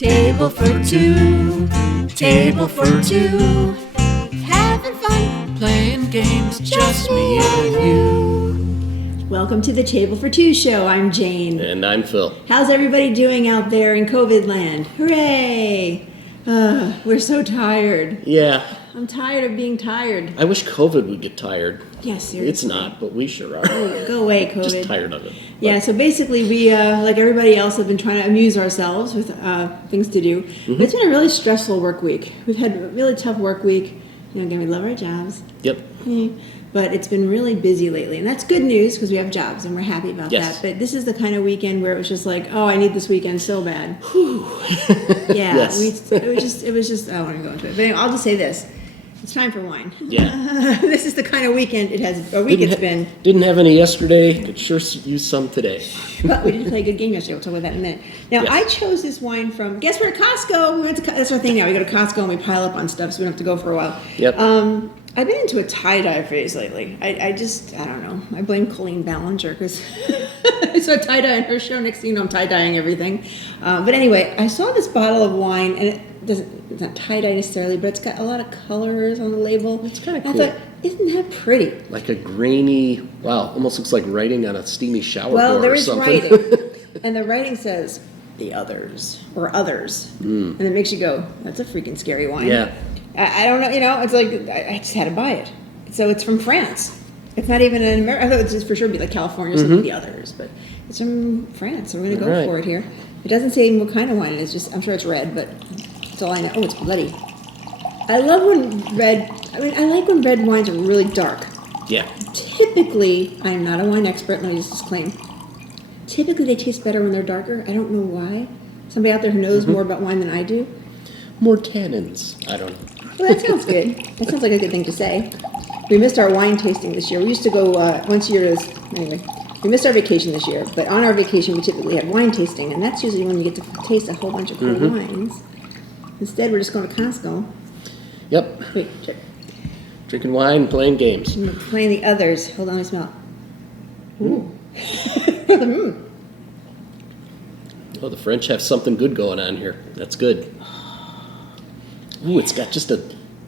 Table for two, table for two. Having fun, playing games, just me and you. Welcome to the Table for Two show. I'm Jane. And I'm Phil. How's everybody doing out there in COVID land? Hooray! We're so tired. Yeah. I'm tired of being tired. I wish COVID would get tired. Yes, seriously. It's not, but we sure are. Oh, go away, COVID. Just tired of it. Yeah, so basically we, like everybody else, have been trying to amuse ourselves with things to do. Mm-hmm. But it's been a really stressful work week. We've had a really tough work week. You know, again, we love our jobs. Yep. But it's been really busy lately. And that's good news because we have jobs and we're happy about Yes. that. But this is the kind of weekend where it was just like, oh, I need this weekend so bad. Yeah. Yes. It was just, I don't want to go into it. But anyway, I'll just say this. It's time for wine. Yeah. This is the kind of weekend it's been. Didn't have any yesterday. Could sure use some today. But we did play a good game yesterday. We'll talk about that in a minute. Now, Yes. I chose this wine from, guess where? Costco. We went to, that's our thing now. We go to Costco and we pile up on stuff so we don't have to go for a while. Yep. I've been into a tie-dye phase lately. I don't know. I blame Colleen Ballinger because I saw tie-dye on her show. Next thing you know, I'm tie-dyeing everything. But anyway, I saw this bottle of wine, and it's not tie-dye necessarily, but it's got a lot of colors on the label. It's kind of cool. I thought, isn't that pretty? Like a grainy, wow, almost looks like writing on a steamy shower Well, door there or is something. writing, and the writing says, the others, or others. And it makes you go, that's a freaking scary wine. Yeah. I don't know, it's like, I just had to buy it. So it's from France. It's not even in America. I thought it would just for sure be like California or something, the others, but it's from France, so we're going to go Right. for it here. It doesn't say what kind of wine it is, just, I'm sure it's red, but that's all I know. Oh, it's bloody. I love when I like when red wines are really dark. Yeah. Typically, I'm not a wine expert, let me just disclaim. Typically, they taste better when they're darker. I don't know why. Somebody out there who knows more about wine than I do. More tannins. I don't know. Well, that sounds good. That sounds like a good thing to say. We missed our wine tasting this year. We used to go once a year. Anyway, we missed our vacation this year. But on our vacation, we typically had wine tasting, and that's usually when we get to taste a whole bunch of cool wines. Instead, we're just going to Costco. Yep. Wait, check. Drinking wine, playing games. I'm playing the others. Hold on, let me smell. Ooh. Oh, the French have something good going on here. That's good. Ooh, it's got just a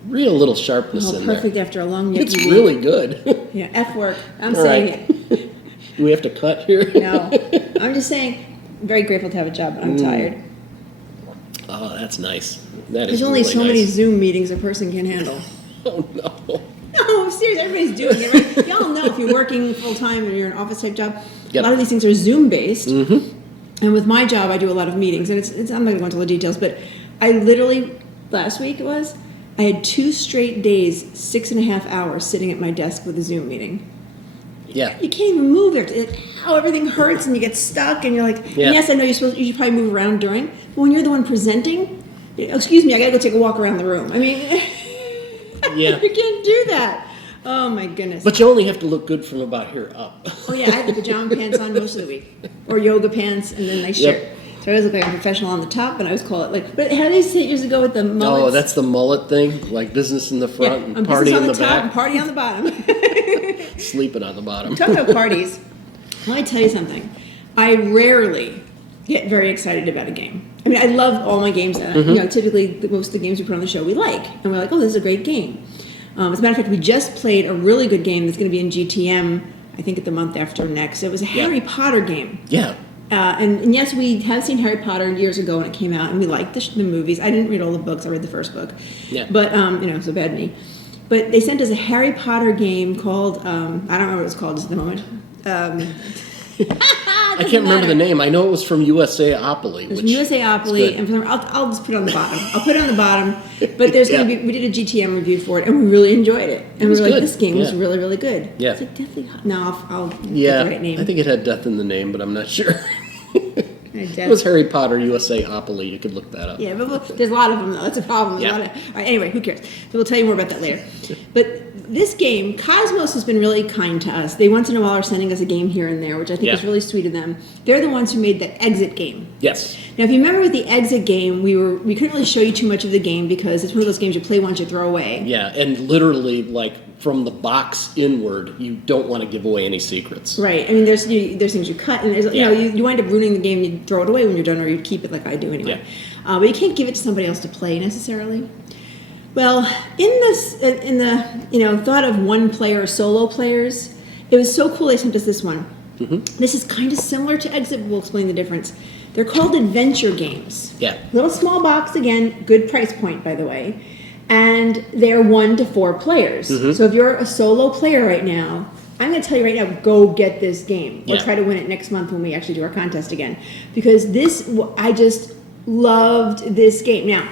real little sharpness in there. Perfect after a long It's week. really good. Yeah, F work. I'm All saying right. it. Do we have to cut here? No. I'm just saying, I'm very grateful to have a job, but I'm tired. Oh, that's nice. That is There's only really so many nice. Zoom meetings a person can handle. Oh, no. No, I'm serious. Everybody's doing it. Right? Y'all know if you're working full time and you're an office type job, Yep. a lot of these things are Zoom based. And with my job, I do a lot of meetings, and it's I'm not going to go into all the details, but I literally last week I had 2 straight days, 6.5 hours sitting at my desk with a Zoom meeting. Yeah. You can't even move it. How everything hurts and you get stuck and you're like, Yeah. and yes, I know you should probably move around during, but when you're the one presenting, excuse me, I got to go take a walk around the room. I mean, Yeah. you can't do that. Oh my goodness. But you only have to look good from about here up. Oh yeah, I had the pajama pants on most of the week, or yoga pants, and then a nice Yep. shirt. So I always look like a professional on the top, and I always call it like. But how do they say it years ago with the mullets? Oh, that's the mullet thing? Like business in the front and I'm party business in on the the top and back? party on the bottom. Sleeping on the bottom. Talking about parties, let me tell you something. I rarely get very excited about a game. I mean, I love all my games. Typically, most of the games we put on the show we like, and we're like, oh, this is a great game. As a matter of fact, we just played a really good game that's going to be in GTM, I think, at the month after next. It was a Harry Potter game. Yeah. And yes, we have seen Harry Potter years ago when it came out, and we liked the movies. I didn't read all the books. I read the first book. Yeah. But, so bad me. But they sent us a Harry Potter game called, I don't remember what it was called just at the moment. I can't remember the name. I know it was from USAopoly. There's USAopoly, and I'll just put it on the bottom. I'll put it on the bottom. But there's going to be, we did a GTM review for it, and we really enjoyed it. And we was were like, good. this game was Yeah. really, really good. Yeah. It's like Deathly Hot. No, I'll get Yeah, the right name. I think it had death in the name, but I'm not sure. Death. It was Harry Potter USAopoly. You could look that up. Yeah, but there's a lot of them, though. That's a problem. There's Yeah. a lot of, all right, anyway, who cares? So we'll tell you more about that later. But this game, Kosmos has been really kind to us. They once in a while are sending us a game here and there, which I think is really sweet of them. They're the ones who made the Exit game. Yes. Now, if you remember with the Exit game, we couldn't really show you too much of the game because it's one of those games you play once, you throw away. Yeah, and literally, like, from the box inward, you don't want to give away any secrets. Right. I mean, there's things you cut, and there's, you wind up ruining the game. You throw it away when you're done, or you keep it like I do anyway. Yeah. But you can't give it to somebody else to play necessarily. Well, in the thought of one player or solo players, it was so cool they sent us this one. Mm-hmm. This is kind of similar to Exit, but we'll explain the difference. They're called adventure games. Yeah. Little small box, again, good price point, by the way. And they're 1 to 4 players. Mm-hmm. So if you're a solo player right now, I'm going to tell you right now, go get this game. We'll try to win it next month when we actually do our contest again. Because I just loved this game. Now,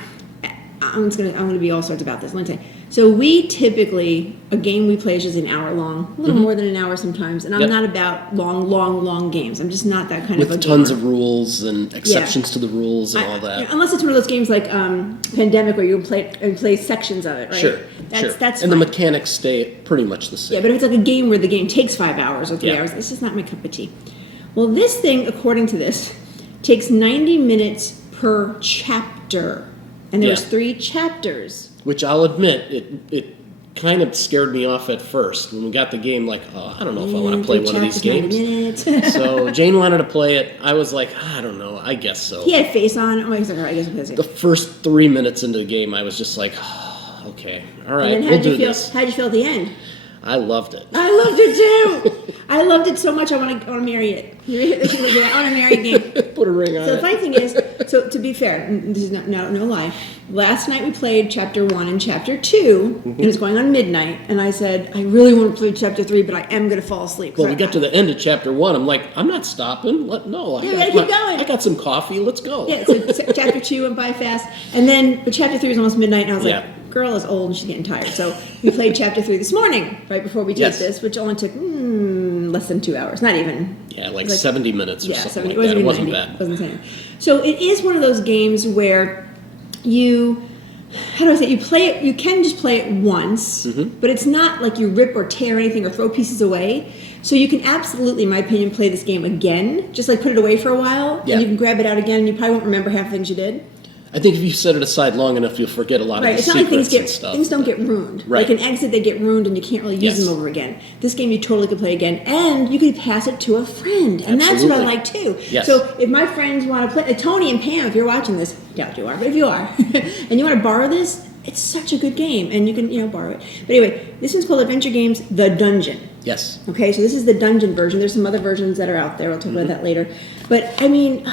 I'm going to be all sorts about this. Let me tell you. So we typically, a game we play is just an hour long, a little more than an hour sometimes. And I'm not about long games. I'm just not that kind of a With tons of rules and exceptions to the rules and all that. Unless it's one of those games like Pandemic where you play sections of it, right? Sure. That's and fine. the mechanics stay pretty much the same. Yeah, but if it's like a game where the game takes 5 hours or 3 hours, it's just not my cup of tea. Well, this thing, according to this, takes 90 minutes per chapter. And there was 3 chapters. Which I'll admit, it kind of scared me off at first. When we got the game, like, I don't know if I want to play one of these games. So Jane wanted to play it. I was like, I don't know, I guess so. He had face on. Oh, he's like, all right, I guess we'll play the first 3 minutes into the game, I was just like, okay, all right, we'll do this. How'd you feel at the end? I loved it. I loved it too. I loved it so much. I want to marry it. I want to marry a game. Put a ring on it. So the funny thing is, so to be fair, this is no lie. Last night we played chapter 1 and chapter 2, and it was going on midnight. And I said, I really want to play chapter 3, but I am going to fall asleep. Well, we got to the end of chapter 1. I'm like, I'm not stopping. We gotta keep going. I got some coffee. Let's go. Yeah. So chapter 2 went by fast, and then but chapter 3 was almost midnight, and I was like, girl is old and she's getting tired. So we played chapter 3 this morning, right before we did this, which only took less than 2 hours. Not even. Yeah, like 70 minutes or something 70, like that. It wasn't 90, bad. It wasn't 70. So it is one of those games where you play it, you can just play it once, but it's not like you rip or tear anything or throw pieces away. So you can absolutely, in my opinion, play this game again, just like put it away for a while, and you can grab it out again, and you probably won't remember half the things you did. I think if you set it aside long enough, you'll forget a lot of the secrets and stuff. Things don't get ruined. Right. Like in Exit, they get ruined and you can't really use them over again. This game, you totally could play again, and you could pass it to a friend, and that's what I like too. Yes. So if my friends want to play, Tony and Pam, if you're watching this, I doubt you are, but if you are, and you want to borrow this, it's such a good game, and you can borrow it. But anyway, this one's called Adventure Games: The Dungeon. Yes. Okay, so this is the dungeon version. There's some other versions that are out there. We'll talk about that later. But I mean,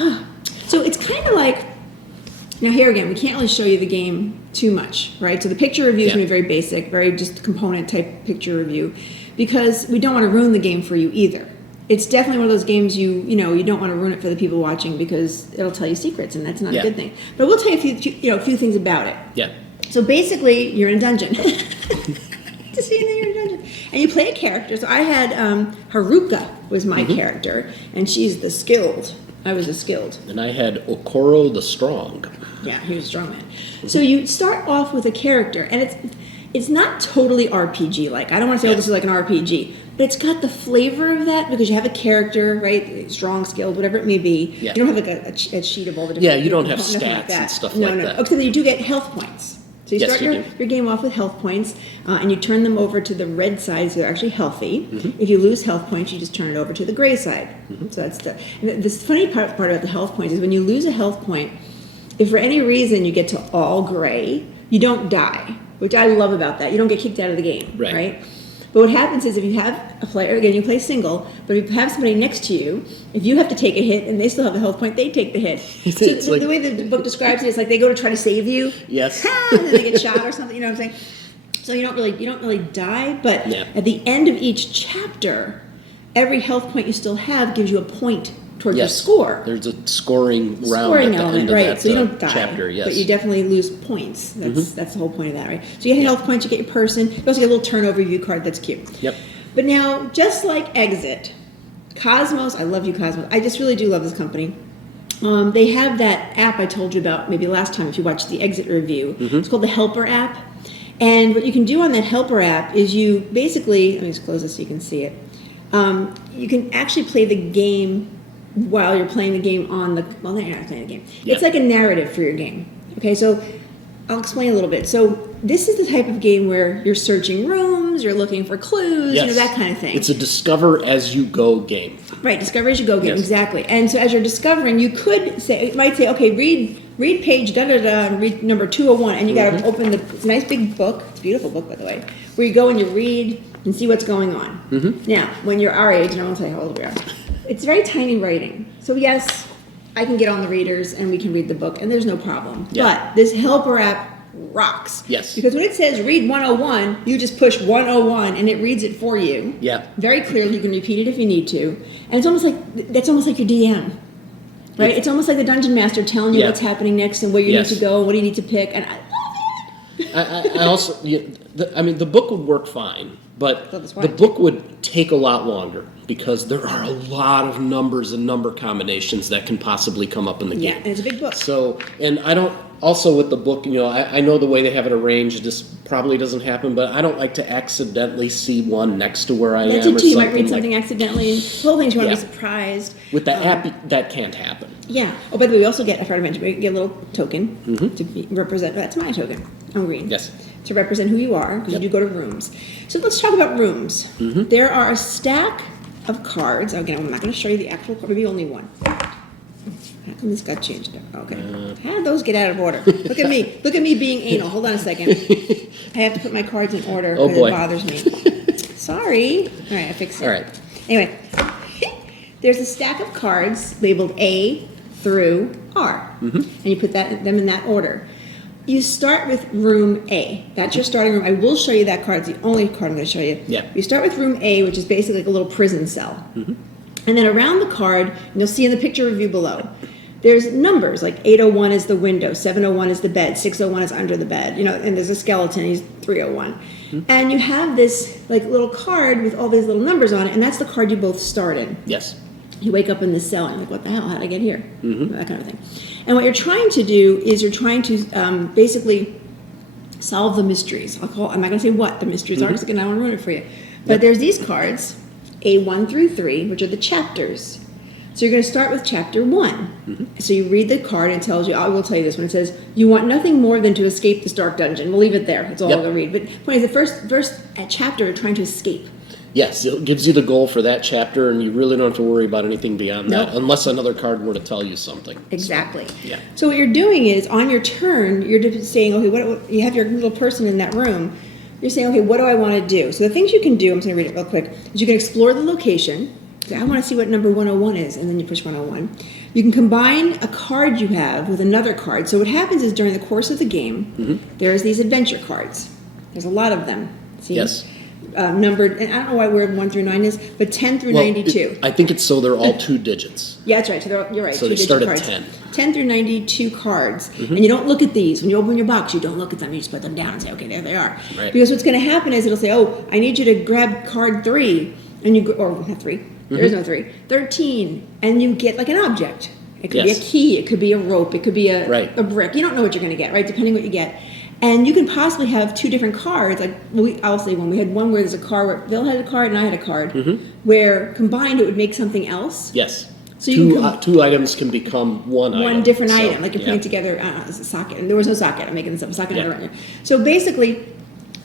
so it's kind of like. Now here again, we can't really show you the game too much, right? So the picture review is going to be very basic, very just component type picture review, because we don't want to ruin the game for you either. It's definitely one of those games you don't want to ruin it for the people watching because it'll tell you secrets, and that's not a good thing. But we'll tell you a few things about it. Yeah. So basically, you're in a dungeon. To see that you're in a dungeon, and you play a character. So I had Haruka was my character, and she's the skilled. I was a skilled. And I had Okoro the Strong. Yeah, he was a strong man. So you start off with a character, and it's not totally RPG-like. I don't want to say, this is like an RPG, but it's got the flavor of that because you have a character, right? Strong, skilled, whatever it may be. Yeah. You don't have like a sheet of all the different... Yeah, you don't have stats and stuff like that. No. Okay, you do get health points. So you start your game off with health points, and you turn them over to the red side, so they're actually healthy. If you lose health points, you just turn it over to the gray side. So that's this funny part about the health points is when you lose a health point, if for any reason you get to all gray, you don't die, which I love about that. You don't get kicked out of the game, right? But what happens is if you have a player, again, you play single, but if you have somebody next to you, if you have to take a hit and they still have a health point, they take the hit. So the way the book describes it is like they go to try to save you. Yes. And then they get shot or something, you know what I'm saying? So you don't really die, but at the end of each chapter, every health point you still have gives you a point towards your score. There's a scoring round at the end of that so you don't die, chapter, but you definitely lose points. That's the whole point of that, right? So you get health points, you get your person. You also get a little turnover view card that's cute. Yep. But now, just like Exit, Kosmos, I love you, Kosmos. I just really do love this company. They have that app I told you about maybe last time if you watched the Exit review. It's called the Helper app. And what you can do on that helper app is you basically, let me just close this so you can see it. You can actually play the game while you're playing the game on the, well, no, you're not playing the game. Yeah. It's like a narrative for your game. Okay, so I'll explain a little bit. So this is the type of game where you're searching rooms, you're looking for clues, Yes. that kind of thing. It's a discover as you go game. Right, discover as you go game, Yes. exactly. And so as you're discovering, you could say, it might say, okay, read page da-da-da, and read number 201, and you gotta open it's a nice big book, it's a beautiful book, by the way, where you go and you read and see what's going on. Now, when you're our age, and I won't tell you how old we are, it's very tiny writing. So yes, I can get on the readers and we can read the book, and there's no problem. Yeah. But this helper app rocks. Yes. Because when it says read 101, you just push 101 and it reads it for you. Yeah. Very clearly. You can repeat it if you need to. And it's almost like, that's almost like your DM. Right? It's almost like the dungeon master telling you Yeah. what's happening next and where you Yes. need to go and what you need to pick. And I love it. I also, I mean, the book would work fine, but So that's why. the book would take a lot longer because there are a lot of numbers and number combinations that can possibly come up in the Yeah, game. and it's a big book. So, and I don't, also with the book, I know the way they have it arranged, this probably doesn't happen, but I don't like to accidentally see one next to where I That's am it or too. You might something. read something accidentally and the whole thing's you want to Yeah. be surprised. With the app, that can't happen. Yeah. Oh, by the way, we also get, I forgot to mention, we get a little token to represent, that's my token. I'm green. Yes. To represent who you are, because Yep. you do go to rooms. So let's talk about rooms. There are a stack of cards. Again, I'm not going to show you the actual card, maybe only one. How come this got changed? Okay. How did those get out of order? Look at me. Look at me being anal. Hold on a second. I have to put my cards in order Oh, because boy. it bothers me. Sorry. All right, I fixed it. All right. Anyway, there's a stack of cards labeled A through R. And you put them in that order. You start with room A. That's your starting room. I will show you that card. It's the only card I'm going to show you. Yeah. You start with room A, which is basically like a little prison cell. And then around the card, and you'll see in the picture review below, there's numbers, like 801 is the window, 701 is the bed, 601 is under the bed, and there's a skeleton, he's 301. And you have this like little card with all these little numbers on it, and that's the card you both start in. Yes. You wake up in this cell and you're like, what the hell, how did I get here? That kind of thing. And what you're trying to do is you're trying to basically solve the mysteries. I'm not going to say what the mysteries are, because again, I don't want to ruin it for you. But there's these cards, A1 through 3, which are the chapters. So you're going to start with chapter 1. So you read the card and it tells you, I will tell you this one, it says, you want nothing more than to escape this dark dungeon. We'll leave it there. That's all Yep. I'm going to read. But point is, the first chapter, you're trying to escape. Yes, it gives you the goal for that chapter, and you really don't have to worry about anything beyond that, Nope. unless another card were to tell you something. Exactly. Yeah. So what you're doing is, on your turn, you're just saying, okay, what you have your little person in that room. You're saying, okay, what do I want to do? So the things you can do, I'm just going to read it real quick, is you can explore the location. Say, I want to see what number 101 is, and then you push 101. You can combine a card you have with another card. So what happens is, during the course of the game, there's these adventure cards. There's a lot of them. See? Yes. Numbered, and I don't know why where 1 through 9 is, but 10 through 92. I think it's so they're all 2 digits. Yeah, that's right. So you're right. So two they start digit at cards. 10. 10 through 92 cards. And you don't look at these. When you open your box, you don't look at them. You just put them down and say, okay, there they are. Right. Because what's going to happen is it'll say, oh, I need you to grab card 3. And you, or not 3. There is no 3. 13. And you get like an object. It could be a Yes. key. It could be a rope. It could be a brick. You don't know what you're going to get, right? Depending what you get. And you can possibly have 2 different cards. Like I'll say one. We had one where there's a card where Bill had a card and I had a card, where combined it would make something else. Yes. So you two, can 2 items can become one item. One different So, item, like you're putting together a socket. And there was no socket. I'm making this up. A socket. Yeah. So basically,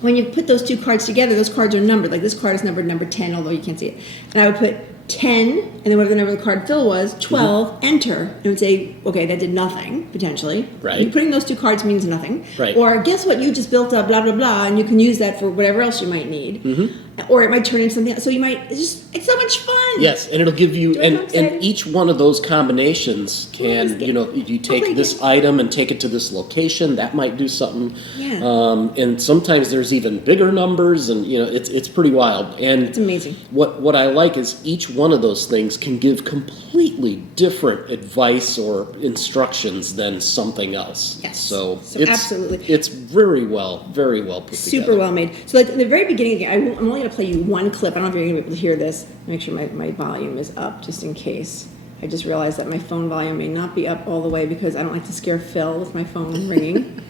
when you put those 2 cards together, those cards are numbered. Like this card is numbered number 10, although you can't see it. And I would put 10, and then whatever the number of the card fill was, 12, enter. And it would say, okay, that did nothing, potentially. Right. You putting those 2 cards means nothing. Right. Or guess what, you just built up blah, blah, blah, and you can use that for whatever else you might need. Or it might turn into something else. So you might, it's so much fun. Yes, and it'll give you, Do I look and excited? each one of those combinations can, you take this item and take it to this location, that might do something. Yeah. And sometimes there's even bigger numbers, and, it's pretty wild. And It's amazing. What I like is each one of those things can give completely different advice or instructions than something else. Yes. So absolutely. It's very well put together. Super well made. So like in the very beginning again, I'm only going to play you one clip. I don't know if you're going to be able to hear this. Make sure my volume is up just in case. I just realized that my phone volume may not be up all the way because I don't like to scare Phil with my phone ringing.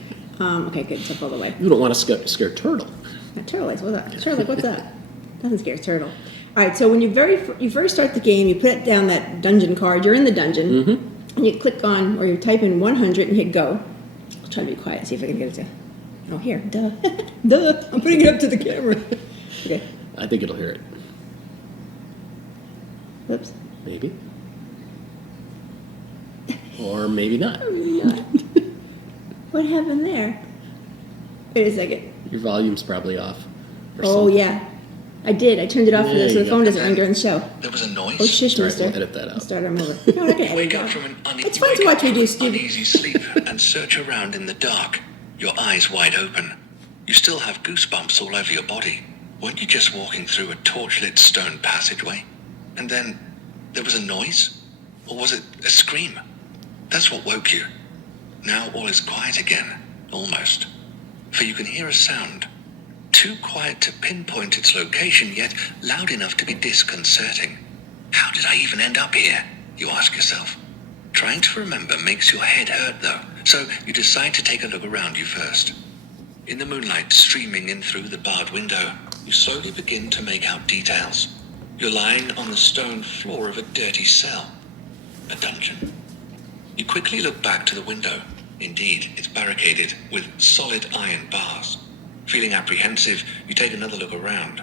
Okay, good. Step all the way. You don't want to scare Turtle. Turtle What's that? Turtle what's that? Doesn't scare Turtle. All right, so when you first start the game, you put down that dungeon card. You're in the dungeon, and you click on, or you type in 100 and hit go. I'll try to be quiet, see if I can get it to... Oh, here. Duh. Duh. I'm putting it up to the camera. Okay. I think it'll hear it. Oops. Maybe. Or maybe not. What happened there? Wait a second. Your volume's probably off. Oh, yeah. I did. I turned it off so the phone doesn't ring during the show. There was a noise. Oh, shush, Sorry, mister. we'll edit that out. I'll start them over. No, I can edit Wake it up out. from an It's fun to watch me do stupid. uneasy sleep and search around in the dark, your eyes wide open. You still have goosebumps all over your body. Weren't you just walking through a torchlit stone passageway? And then there was a noise? Or was it a scream? That's what woke you. Now all is quiet again, almost. For you can hear a sound. Too quiet to pinpoint its location, yet loud enough to be disconcerting. How did I even end up here? You ask yourself. Trying to remember makes your head hurt, though, so you decide to take a look around you first. In the moonlight streaming in through the barred window, you slowly begin to make out details. You're lying on the stone floor of a dirty cell. A dungeon. You quickly look back to the window. Indeed, it's barricaded with solid iron bars. Feeling apprehensive, you take another look around.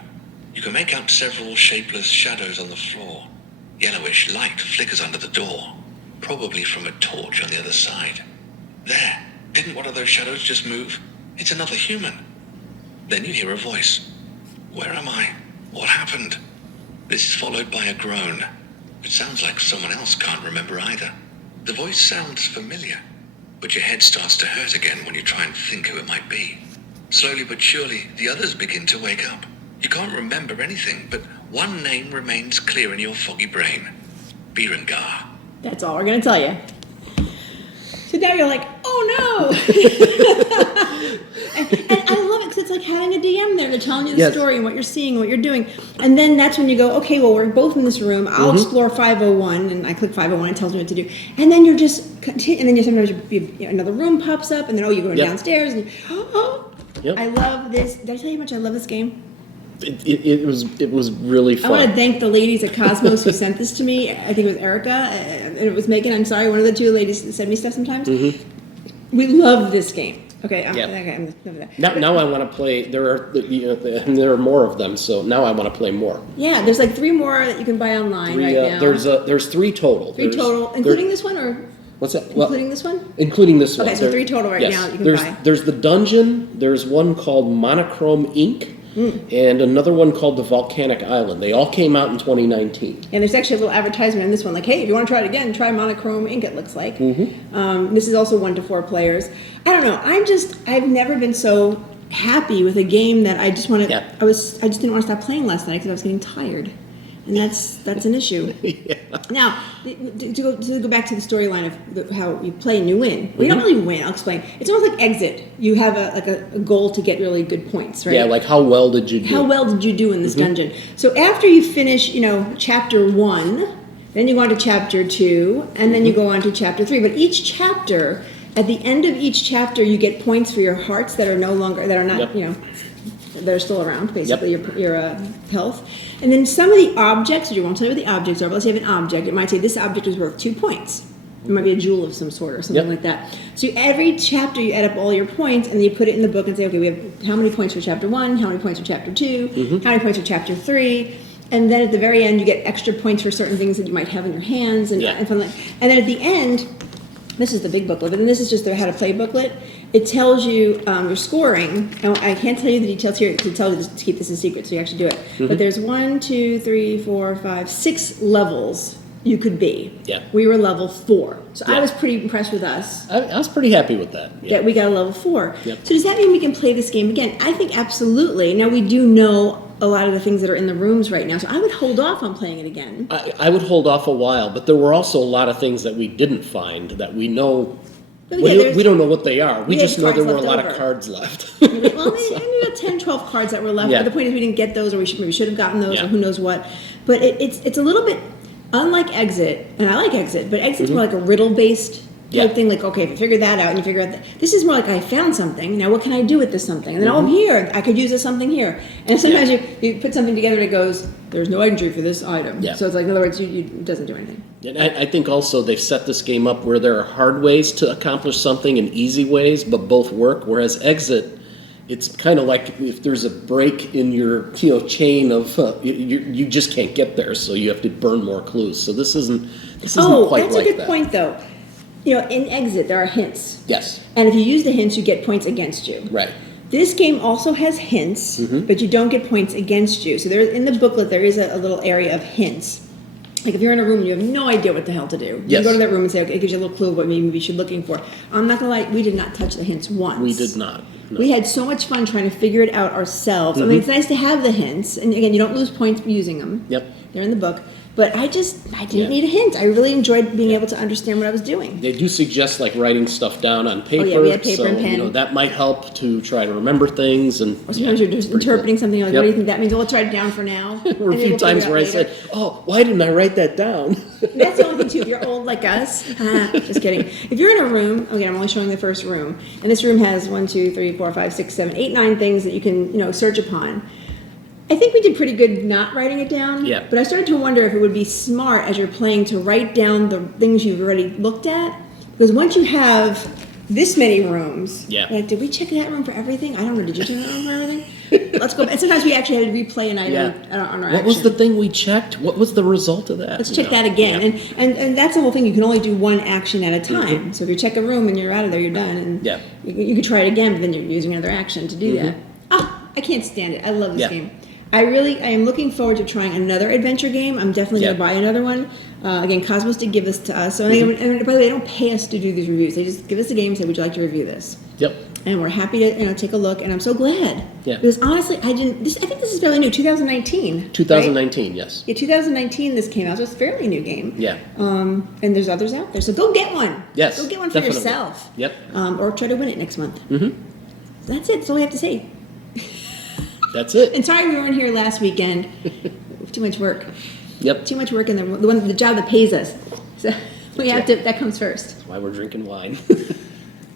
You can make out several shapeless shadows on the floor. Yellowish light flickers under the door, probably from a torch on the other side. There, didn't one of those shadows just move? It's another human. Then you hear a voice. Where am I? What happened? This is followed by a groan. It sounds like someone else can't remember either. The voice sounds familiar, but your head starts to hurt again when you try and think who it might be. Slowly but surely, the others begin to wake up. You can't remember anything, but one name remains clear in your foggy brain. Berengar. That's all we're going to tell you. So now you're like, oh no! and I love it because it's like having a DM there. They're telling you the story and what you're seeing and what you're doing. And then that's when you go, okay, well, we're both in this room. I'll explore 501, and I click 501, it tells me what to do. And then you're just, and then you sometimes another room pops up, and then, you're going downstairs. And I love this. Did I tell you how much I love this game? It was really fun. I want to thank the ladies at Kosmos who sent this to me. I think it was Erica and it was Megan. I'm sorry, one of the two ladies send me stuff sometimes. We love this game. Okay, I'm now I want to play. There are more of them, so now I want to play more. Yeah, there's like 3 more that you can buy online right now. There's 3 total. 3 total, including this one, or what's that? Including this one? Including this one. Okay, so 3 total now that you can buy. There's the dungeon. There's one called Monochrome Ink. And another one called the Volcanic Island. They all came out in 2019. And there's actually a little advertisement in this one, like, hey, if you want to try it again, try Monochrome Ink, it looks like. This is also 1 to 4 players. I don't know. I've never been so happy with a game that I just want to. I just didn't want to stop playing last night because I was getting tired, and that's an issue. Now, to go back to the storyline of how you play and you win. Well, you don't really win. I'll explain. It's almost like Exit. You have a goal to get really good points, right? Yeah, like how well did you do? How well did you do in this dungeon? So after you finish, chapter 1, then you go on to chapter 2, and then you go on to chapter 3. But each chapter, at the end of each chapter, you get points for your hearts that are that are still around, basically, your health. And then some of the objects, you won't tell you what the objects are, but let's say you have an object, it might say this object is worth 2 points. It might be a jewel of some sort or something like that. So every chapter you add up all your points and then you put it in the book and say, okay, we have how many points for chapter 1, how many points for chapter 2, how many points for chapter 3, and then at the very end you get extra points for certain things that you might have in your hands and fun. And then at the end, this is the big booklet, but then this is just the how to play booklet. It tells you your scoring. I can't tell you the details here to tell you to keep this a secret, so you actually do it. But there's 1, 2, 3, 4, 5, 6 levels you could be. Yeah. We were level 4. So I was pretty impressed with us. I was pretty happy with that. Yeah. That we got a level 4. Yep. So does that mean we can play this game again? I think absolutely. Now we do know a lot of the things that are in the rooms right now, so I would hold off on playing it again. I would hold off a while, but there were also a lot of things that we didn't find that we know. We don't know what they are. We just know there were a lot of cards left. Well, maybe about 10, 12 cards that were left. But the point is we didn't get those, or we should have gotten those, or who knows what. But it's a little bit unlike Exit, and I like Exit, but Exit's more like a riddle-based Yeah. type thing. Like, okay, if you figure that out and you figure out that. This is more like I found something. Now what can I do with this something? And then, oh, here, I could use this something here. And sometimes you put something together and it goes, there's no entry for this item. Yeah. So it's like, in other words, it doesn't do anything. And I think also they've set this game up where there are hard ways to accomplish something and easy ways, but both work. Whereas Exit, it's kind of like if there's a break in your chain of you just can't get there, so you have to burn more clues. So this isn't quite that's like a good that. point, though. In Exit, there are hints. Yes. And if you use the hints, you get points against you. Right. This game also has hints, but you don't get points against you. So in the booklet, there is a little area of hints. Like if you're in a room and you have no idea what the hell to do, you go to that room and say, okay, it gives you a little clue of what maybe you should be looking for. I'm not going to lie, we did not touch the hints once. We did not. No. We had so much fun trying to figure it out ourselves. I mean, it's nice to have the hints. And again, you don't lose points using them. Yep. They're in the book. But I didn't need a hint. I really enjoyed being able to understand what I was doing. They do suggest like writing stuff down on paper. Oh, yeah, we had paper so, and pen. That might help to try to remember things. And Or sometimes you're just interpreting something like, Yep. what do you think that means? Well, let's write it down for now. There were a few times where I said, oh, why didn't I write that down? That's the only thing, too. If you're old like us, just kidding. If you're in a room, okay, I'm only showing the first room, and this room has 1, 2, 3, 4, 5, 6, 7, 8, 9 things that you can, search upon. I think we did pretty good not writing it down. Yeah. But I started to wonder if it would be smart as you're playing to write down the things you've already looked at. Because once you have this many rooms, like, did we check that room for everything? I don't know. Did you check that room for everything? Let's go. And sometimes we actually had to replay an item on our What was action. the thing we checked? What was the result of that? Let's check that again. Yeah. And that's the whole thing. You can only do one action at a time. So if you check a room and you're out of there, you're done. And you could try it again, but then you're using another action to do that. I can't stand it. I love this game. I am looking forward to trying another adventure game. I'm definitely going to buy another one. Again, Kosmos did give this to us. So, and by the way, they don't pay us to do these reviews. They just give us a game and say, would you like to review this? Yep. And we're happy to take a look. And I'm so glad. Yeah. Because honestly, I think this is fairly new. 2019. 2019, right? yes. Yeah, 2019 this came out. So it's a fairly new game. Yeah. And there's others out there. So go get one. Yes. Go get one for definitely. yourself. Yep. Or try to win it next month. Mm-hmm. So that's it. That's all we have to say. That's it. And sorry we weren't here last weekend. Too much work. Yep. Too much work in the job that pays us. So we have to. That comes first. That's why we're drinking wine.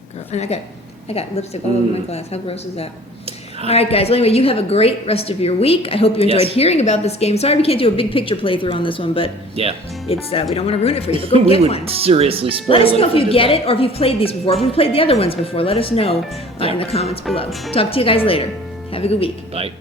Girl, and I got lipstick all over my glass. How gross is that? All right, guys. Well, anyway, you have a great rest of your week. I hope you enjoyed hearing about this game. Sorry we can't do a big picture playthrough on this one, but it's we don't want to ruin it for you. But go we get would one. seriously spoil it. Let us know if you did get that. it or if you've played these before. If you've played the other ones before, let us know in the comments below. Talk to you guys later. Have a good week. Bye.